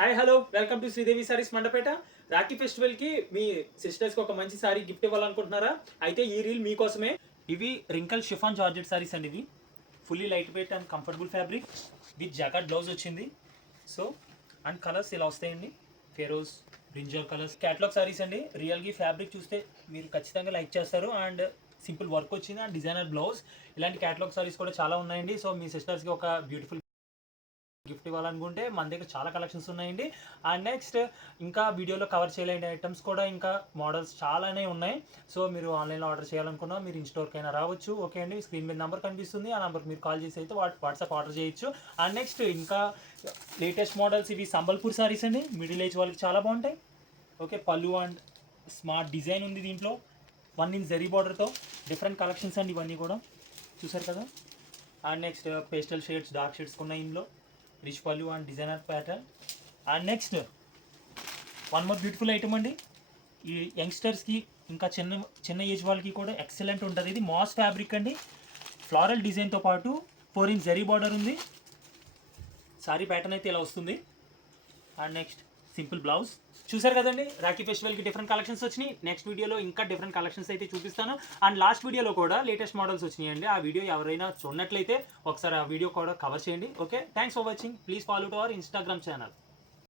Hi hello welcome to Sridevi saris Mandapeta. Rakhi festival కి మీ sisters కి ఒక మంచి సారీ గిఫ్ట్ ఇవ్వాలనుకుంటున్నారా? అయితే ఈ రీల్ మీకోసమే. ఇవి రింకల్ షిఫాన్ జార్జెట్ సారీస్ అండి. ఇవి fully light weight and comfortable fabric with jacket blouse వచ్చింది. సో అండ్ కలర్స్ ఇలా వస్తాయండి. Feroz, brinjal colours catalogue saris అండి. రియల్గా ఫ్యాబ్రిక్ చూస్తే మీరు ఖచ్చితంగా లైక్ చేస్తారు. అండ్ సింపుల్ వర్క్ వచ్చింది అండ్ డిజైనర్ బ్లౌజ్. ఇలాంటి క్యాటలాగ్ సారీస్ కూడా చాలా ఉన్నాయండి. సో మీ సిస్టర్స్కి ఒక బ్యూటిఫుల్ గిఫ్ట్ ఇవ్వాలనుకుంటే మన దగ్గర చాలా కలెక్షన్స్ ఉన్నాయండి. అండ్ నెక్స్ట్ ఇంకా వీడియోలో కవర్ చేయలేని ఐటమ్స్ కూడా ఇంకా మోడల్స్ చాలానే ఉన్నాయి. సో మీరు ఆన్లైన్లో ఆర్డర్ చేయాలనుకున్నా మీరు ఇన్స్టోర్కి అయినా రావచ్చు. ఓకే అండి, స్క్రీన్ మీద నెంబర్ కనిపిస్తుంది. ఆ నెంబర్కి మీరు కాల్ చేసి అయితే వాట్సాప్ ఆర్డర్ చేయొచ్చు. అండ్ నెక్స్ట్ ఇంకా లేటెస్ట్ మోడల్స్ ఇవి సంబల్పూర్ సారీస్ అండి. మిడిల్ ఏజ్ వాళ్ళకి చాలా బాగుంటాయి. ఓకే, పళ్ళు అండ్ స్మార్ట్ డిజైన్ ఉంది దీంట్లో. 1 ఇంచ్ జరీ బార్డర్తో డిఫరెంట్ కలెక్షన్స్ అండి ఇవన్నీ కూడా చూసారు కదా. And next pastel shades, dark shades ఉన్నాయి ఇందులో. రిచ్ పళ్ళు and designer pattern. And next one more beautiful item అండి. ఈ యంగ్స్టర్స్కి ఇంకా చిన్న చిన్న ఏజ్ వాళ్ళకి కూడా ఎక్సలెంట్ ఉంటుంది. ఇది మాస్ ఫ్యాబ్రిక్ అండి. ఫ్లారల్ డిజైన్తో పాటు 4 ఇంచ్ జరీ బార్డర్ ఉంది. సారీ ప్యాటర్న్ అయితే ఇలా వస్తుంది. And next simple blouse. చూసారు కదండి, రాఖీ ఫెస్టివల్కి డిఫరెంట్ కలెక్షన్స్ వచ్చినాయి. నెక్స్ట్ వీడియోలో ఇంకా డిఫరెంట్ కలెక్షన్స్ అయితే చూపిస్తాను. అండ్ లాస్ట్ వీడియోలో కూడా లేటెస్ట్ మోడల్స్ వచ్చినాయండి. ఆ వీడియో ఎవరైనా చూడనట్లయితే ఒకసారి ఆ వీడియో కూడా కవర్ చేయండి. Okay, thanks for watching. Please follow to our Instagram channel.